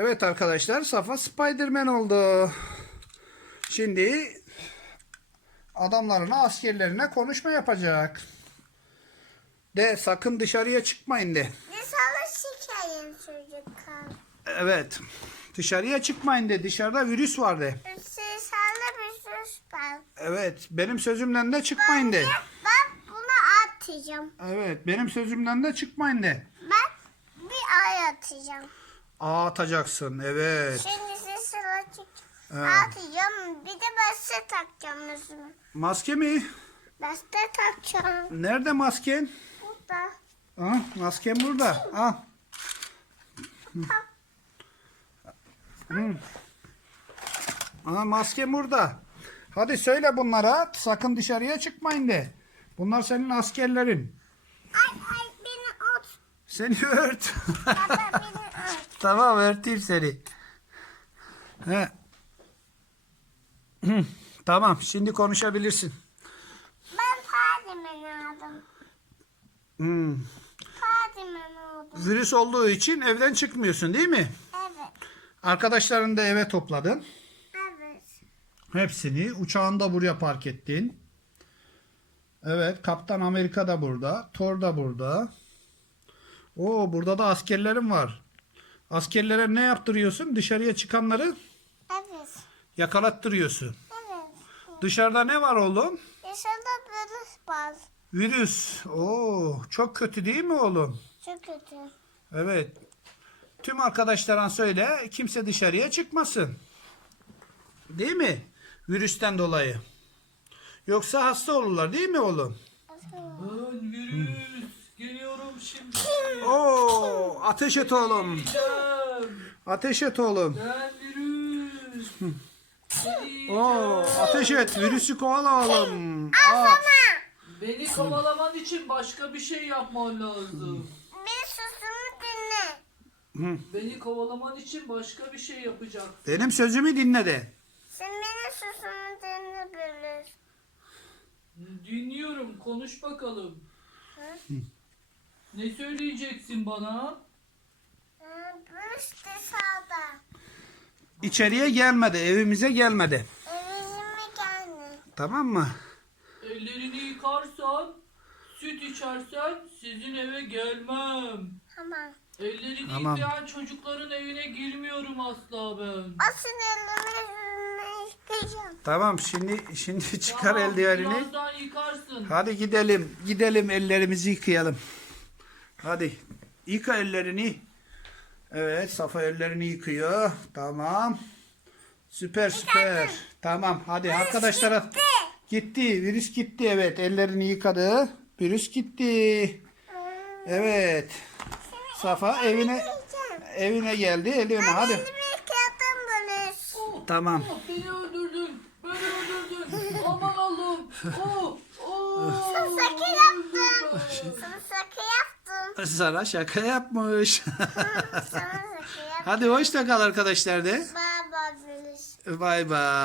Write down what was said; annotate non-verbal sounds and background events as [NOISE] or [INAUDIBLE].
Evet arkadaşlar Safa Spiderman oldu. Şimdi adamlarına askerlerine konuşma yapacak. De sakın dışarıya çıkmayın de. Ne sana şikayet çocuklar. Evet. Dışarıya çıkmayın de. Dışarıda virüs var de. Bir sus ben. Evet. Benim sözümden de çıkmayın de. Ben bunu atacağım. Evet. Benim sözümden de çıkmayın de. Ben bir ay atacağım. Aa atacaksın. Evet. Şimdi size sıra çık. Evet. Atacağım. Bir de beste takacağım yüzüme. Maske mi? Beste takacağım. Nerede masken? Burada. Ah, masken burada. Al. Hı. Aa, maske burada. Hadi söyle bunlara sakın dışarıya çıkmayın de. Bunlar senin askerlerin. Ay ay beni at. Seni ört. Baba beni. Tamam örteyim seni. He. Tamam şimdi konuşabilirsin. Ben Fadime'ni aldım. Hmm. Fadime'ni aldım. Virüs olduğu için evden çıkmıyorsun değil mi? Evet. Arkadaşlarını da eve topladın. Evet. Hepsini uçağında buraya park ettin. Evet, Kaptan Amerika da burada. Thor da burada. Oo, burada da askerlerim var. Askerlere ne yaptırıyorsun? Dışarıya çıkanları Evet. yakalattırıyorsun. Evet. Dışarıda ne var oğlum? Yaşada virüs var. Virüs. Oo, çok kötü değil mi oğlum? Çok kötü. Evet. Tüm arkadaşlarına söyle kimse dışarıya çıkmasın. Değil mi? Virüsten dolayı. Yoksa hasta olurlar değil mi oğlum? Ben virüs. Ateş et oğlum. Ateş et oğlum. Ben virüs. Oo, ateş et. Virüsü kovala oğlum. At. Beni kovalaman için başka bir şey yapman lazım. Bir susumu dinle. Beni kovalaman için başka bir şey yapacak. Benim sözümü dinle de. Sen benim susumu dinle virüs. Dinliyorum. Konuş bakalım. Ne söyleyeceksin bana? Virüs dışarıda. İçeriye gelmedi. Evimize gelmedi. Evime gelme. Tamam mı? Ellerini yıkarsan, süt içersen sizin eve gelmem. Tamam. Ellerini Tamam. yıkayan çocukların evine girmiyorum asla ben. Asın elimi yıkayacağım. Tamam şimdi şimdi [LAUGHS] çıkar Tamam, eldivenini. Birazdan yıkarsın. Hadi gidelim. Gidelim ellerimizi yıkayalım. Hadi. Yıka ellerini. Evet Safa ellerini yıkıyor. Tamam. Süper süper. Tamam hadi arkadaşlara. gitti. Gitti. Virüs gitti evet. Ellerini yıkadı. Virüs gitti. Evet. Safa evine evine geldi. Elini hadi. Virüs. Tamam. oh, beni öldürdün. Beni öldürdün. Aman Allah'ım. Oh, [LAUGHS] oh. Sakı öldürdün yaptım. beni. Sana sakı [LAUGHS] Sana şaka yapmış. Hadi hoşça kal arkadaşlar de. Baba virüs. Bay bay.